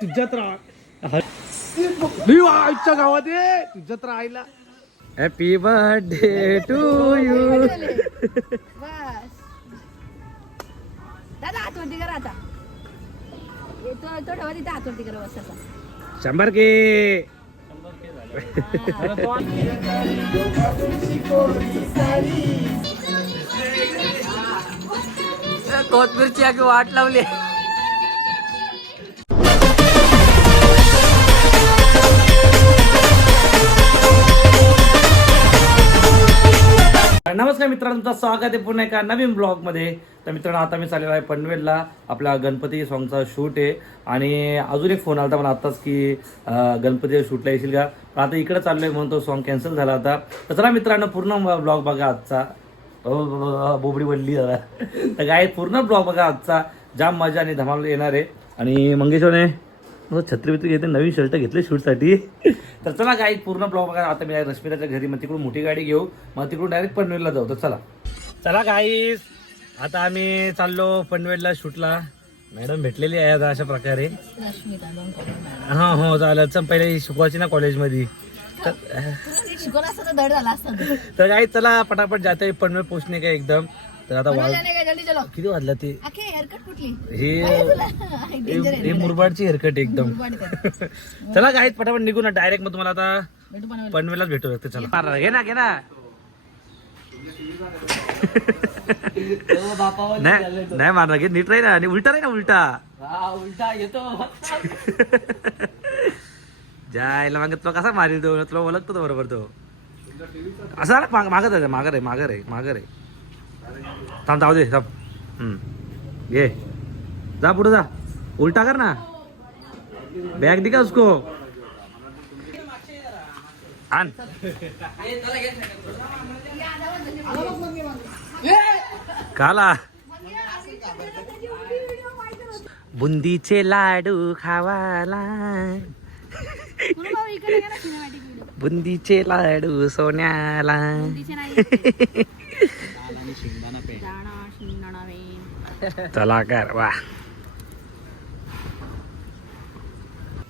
तुझ्या तर तुझ्यात गावात ये तुझ्या तर आईला हॅपी बर्थडे टू यू करा आता शंभर के. कोथमीरची अगदी वाट लावली. नमस्कार मित्रांनो तुमचं स्वागत आहे पुन्हा एका नवीन ब्लॉगमध्ये. तर मित्रांनो आता मी चाललेलो आहे पनवेलला. आपला गणपती सॉंगचा शूट आहे. आणि अजून एक फोन आला होता मला आत्ताच की गणपती शूटला येशील का? पण आता इकडे चाललोय म्हणून तो सॉन्ग कॅन्सल झाला होता. तर चला मित्रांनो पूर्ण ब्लॉग बघा आजचा. बोबडी बनली जरा. तर काय पूर्ण ब्लॉग बघा आजचा. जाम मजा आणि धमाल येणार आहे. आणि मंगेशवरने मग छत्री बित्री घेते नवीन शर्ट घेतले शूटसाठी. तर चला काय पूर्ण ब्लॉग बघा. आता मी रश्मिताच्या घरी मग तिकडून मोठी गाडी घेऊ. मग तिकडून डायरेक्ट पनवेलला जाऊ. तर चला. चला गाईस आता आम्ही चाललो पनवेलला शूटला. मॅडम भेटलेली आहे आता अशा प्रकारे. हा हो चालेल चल पहिले शिकवायची ना कॉलेजमध्ये तर काही चला पटापट जाते पनवेल पोचणे का एकदम. तर आता वाज किती वाजला ते? हे हे मुरबाडची हेअरकट एकदम. चला काय पटापट निघू ना. डायरेक्ट मग तुम्हाला आता पनवेललाच भेटू शकते चला. घे ना घे ना. नाही नाही मारणार घे. नीट राही ना. आणि उलटा राही ना उलटा. उलटा येतो. जायला मागे तुला कसा मारील तो? तुला ओळखतो तो बरोबर तो. असा ना माग मागत आहे मागर आहे मागर आहे मागर आहे. थांब जाऊ दे थांब. हम्म. जा पुढे जा. उलटा कर ना. बॅग दिका उसको? आण. काला. बुंदीचे लाडू खावाला. बुंदीचे लाडू सोन्याला. चला कर वा.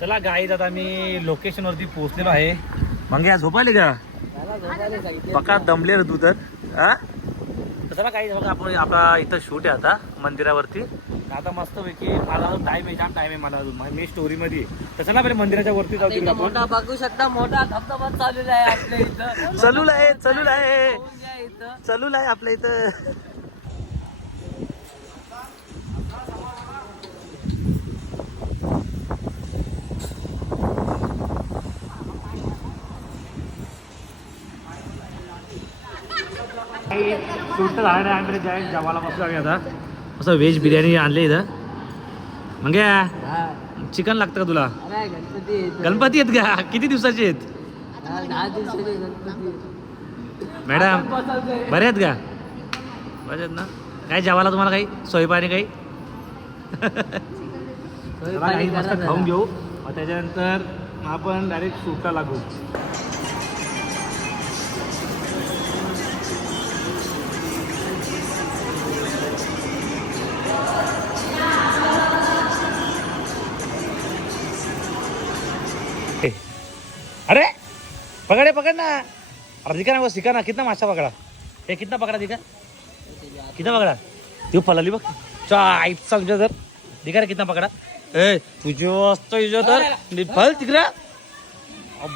चला गाईज आता मी लोकेशन वरती पोहोचलेलो आहे. मग या झोपायले का पका दमले तू तर हा? चला काही बघा आपण आपला इथं शूट आहे आता मंदिरावरती. आता मस्त पैकी मला अजून टाइम आहे जाम टाइम आहे मला अजून. मी स्टोरी मध्ये. तर चला पहिले मंदिराच्या वरती जाऊ मोठा बघू शकता मोठा धबधबा चाललेला आहे आपल्या इथं. चलूल आहे चलूल आहे. चलूल आहे आपल्या इथं. शूट तर नाही जेवायला बसलो आम्ही आता. असं व्हेज बिर्याणी आणली इथं. मग चिकन लागतं का तुला? गणपती आहेत का? किती दिवसाचे आहेत? मॅडम बरे आहेत का? बरे आहेत ना? काय जेवायला तुम्हाला काही? सोयपाणी काही? काही मस्त खाऊन घेऊ. त्याच्यानंतर आपण डायरेक्ट सुट्टा लागू. पकड़े पकड़ ना. अरे दिखा ना वो सिखा ना कितना मासा पकड़ा. हे कितना पकड़ा दिखा. कितना पकड़ा? तू फलाली बघ. चाय समजा जर दिखा रे कितना पकड़ा. ए तुझे असतो इजो तर. फल तिकडे.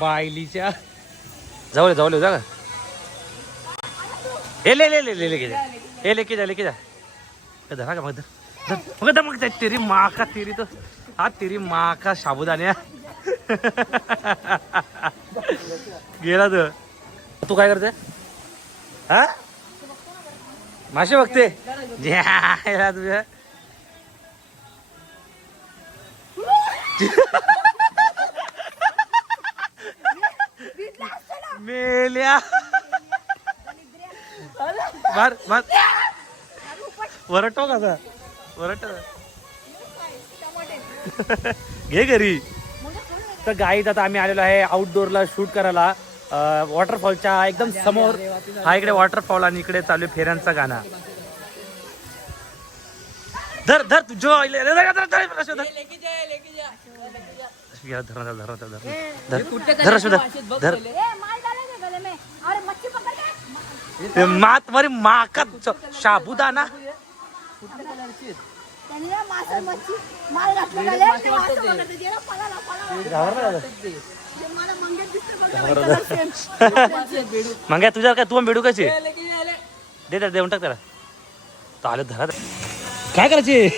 बायलीच्या. जवळ जवळ जा. का ए ले ले ले ले लेके जा. ए लेके जा लेके जा. ए, धरा का मग धर. मग धर, मग तेरी माका तेरी तो. हा तेरी माका साबुदाण्या गेला तो. तू काय करते हा? मासे बघते तुझ्या मेल्या. मार मार. वरटो कसा वरट घे घरी. तर गाईत आता आम्ही आलेलो आहे आउटडोअरला शूट करायला. वॉटरफॉलच्या एकदम समोर. हा इकडे वॉटरफॉल आणि इकडे चालू आहे फेऱ्यांचा गाणं. धर धर तुझ्या धर मात मारी माका शाबुदाना. त्यांनी ना मासा मच्छी माल घातलं गले ते मासा पकडते गेला पळाला पळाला ते मला मंगेत दिसतं बघा वैतागला same. मग तुझ्या काय तू बेडू कशी? दे दे देऊन टाक त्याला. तो आलं धरा. काय करायचे?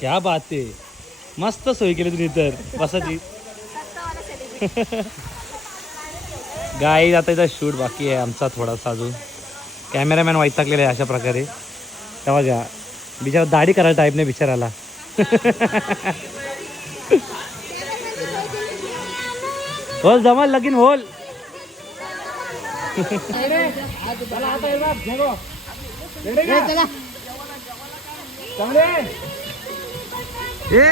क्या बात आहे. मस्त सोय केली तुम्ही तर. बसाची. गाई आता इथं शूट बाकी आहे आमचा थोडासा अजून. कॅमेरामॅन वैतागलेला आहे अशा प्रकारे. तेव्हा घ्या. बिचारा दाढी करायला टाईप नाही बिचाराला. होल जमल लगीन होल. ए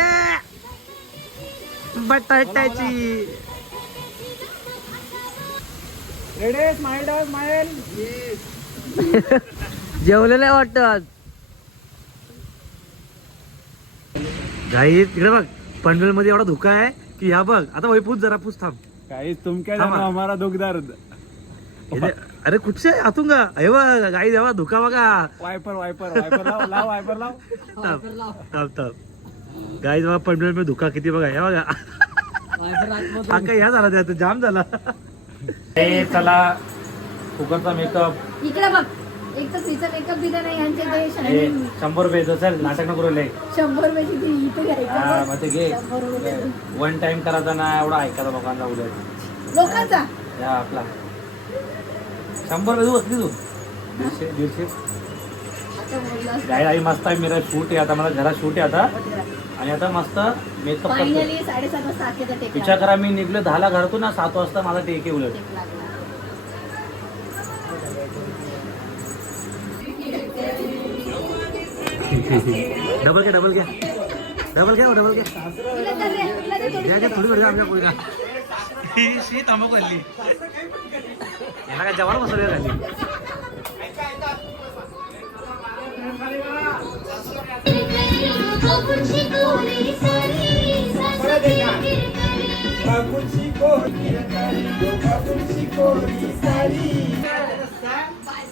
बटाट्याची. जेवलेलं वाटतं आज. गाई तिकडे बघ पनवेल मध्ये एवढा धोका आहे की ह्या बघ आता वही पूछ जरा पूछ थांब. गाइस तुम क्या जानो। हमारा दुख दर्द हे दे- अरे कुठचे आतून का हे बघ गाई देवा धोका बघा. वाइपर वाइपर वाइपर लाओ लाओ वाइपर लाओ थांब थांब थांब. गाई जेव्हा पनवेल मध्ये धोका किती बघा. हे बघा. हा काय ह्या झाला त्यात जाम झाला. हे चला. फुकटचा मेकअप इकडे बघ. एक तर तिचं मेकअप दिलं नाही यांचे ते शायनिंग शंभर रुपये येतो चल नाटक नको करू लय. शंभर रुपयाची ती इथे हा मग ते घे. शंभर रुपये वन टाइम करायचा ना एवढा ऐकायचा लोकांना उद्या लोकांचा? या आपला. शंभर रुपये असली तू दीडशे दीडशे. आता आई मस्त आहे मेरा शूट आहे आता मला घरात शूट आहे आता. आणि आता मस्त मेकअप करतो. फायनली साडेसात वाजता आखेचा टेक विचार करा मी निघलो दहाला घरातून ना सात वाजता माझा टेक आहे उलट. double ke double ke. Double ke oh double ke. Ya ke turun berapa jam punya si tamu kali ya kan jawab masuk ya kali Kau kunci kori. Sari,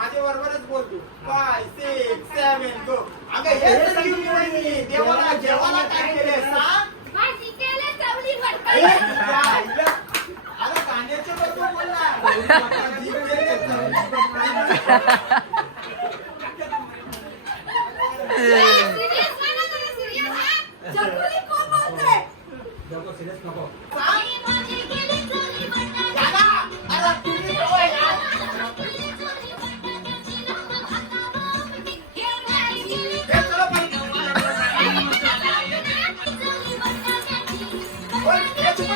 माझ्या बरोबरच बोल तू फाय सिक्स गो अगं हे संजीवनी वहिनी देवाला जेवायला काय केले सांग? भाजी केली, चवली ए, भटकली. या, या. अगं कांद्याचे बद्दल बोल Let's.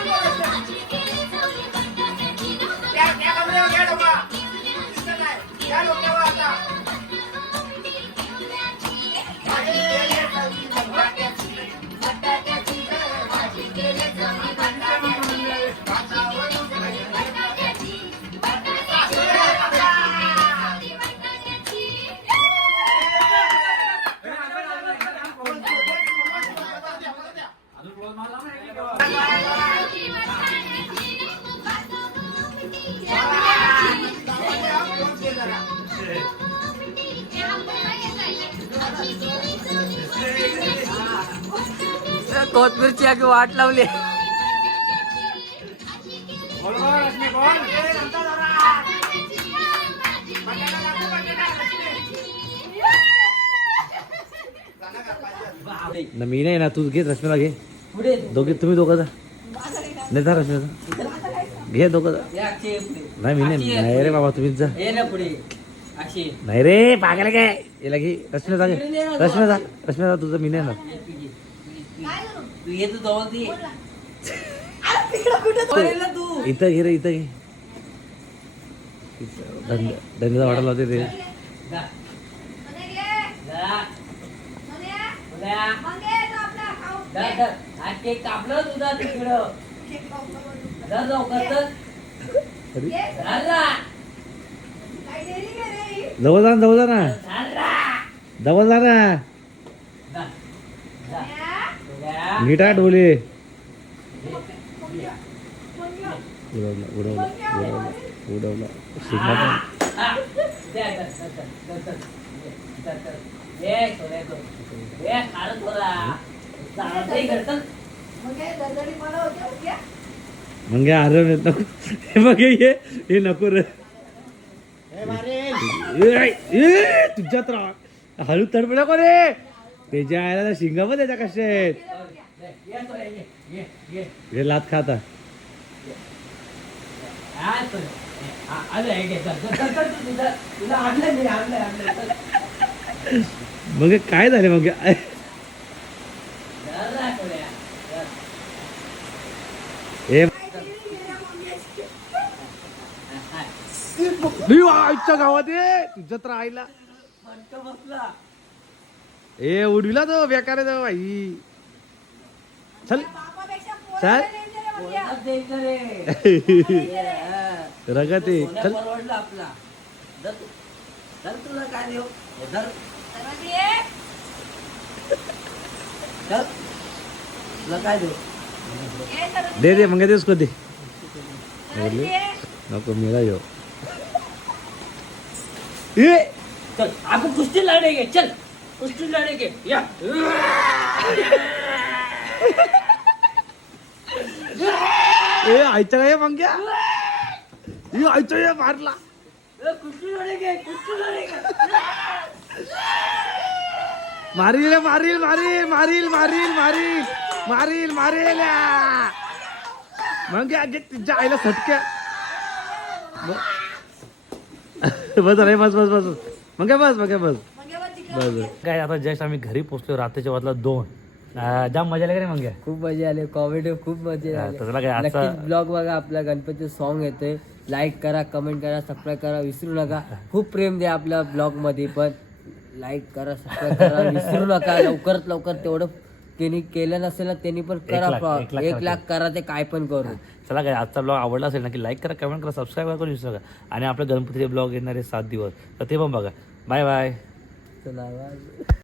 रश्मी. झालं का? पाहिजे. ना मी नाही ना तू घे रश्मीला घे. पुढे. दोघे तुम्ही दोघं जा. नाही जा रश्मीला घे दोघं जा. नाही मी नाही नाही रे बाबा तुम्हीच जा. नाही रे पागायला काय? याला घे. रश्मी जा. घे रश्मी जा. रश्मी जा तुझं मी नाही ना तू ये तू जवळ ती. पळेल ना तू. इथं घे रे इथं घे वाढायला होते ते. केक कापलं तुझा तिकडं. जवळ जा ना, जवळ जा ना. जवळ जा ना जा. जा. उद्या. नीट आहे उडवला उडवलं उडवलं उडवलं उडवलं. शिकला मग हा. येत. ये, नको हे बघ हे नको रे. ए, तुझ्यात राहा हळू तडपड को रे. त्याच्या आयला शिंगा पण त्याच्या कशा आहेत ये, लात खाता. मग काय झाले मग. हे आईच्या गावात ये राहिला फटका बसला. ए उडविला तो बेकार बाई चल. चल. रगत चल. दे दे मग दे उसको दे. बोलले नको मेरा यो. ए! चल आपण कुस्ती लढेंगे चल. कुस्ती लढेंगे या. ए आईच्या काय मंग्या ए आईच्या ये मारला मारील रे, मारील मारील मारील मारील मारील मारील मारील या. मग या, घे तुझ्या आईला सटक्या. बस रे बस बस बस. मग बस मग बस. बस बस काय आता जस्ट आम्ही घरी पोहोचलो रात्रीच्या वाजला दोन. जाम मजा आली का रे मग? खूप मजा आली कॉमेडी खूप मजा आली. तसला काय आजचा- नक्कीच ब्लॉग बघा आपल्या गणपतीचं सॉन्ग येतोय. लाईक करा कमेंट करा सबस्क्राईब करा विसरू नका. खूप प्रेम द्या आपल्या ब्लॉगमध्ये पण लाईक करा सबस्क्राईब करा विसरू नका. लवकरात लवकर तेवढं त्यांनी केलं नसेल ना त्यांनी पण करा लाख. एक लाख एक करा. लाख करा ते काय पण करू. चला काय आजचा ब्लॉग आवडला असेल ना की लाईक करा कमेंट करा सबस्क्राईब करा करून विसरू नका. आणि आपल्या गणपतीचे ब्लॉग येणारे सात दिवस. तर ते पण बघा. बाय बाय चला बाय.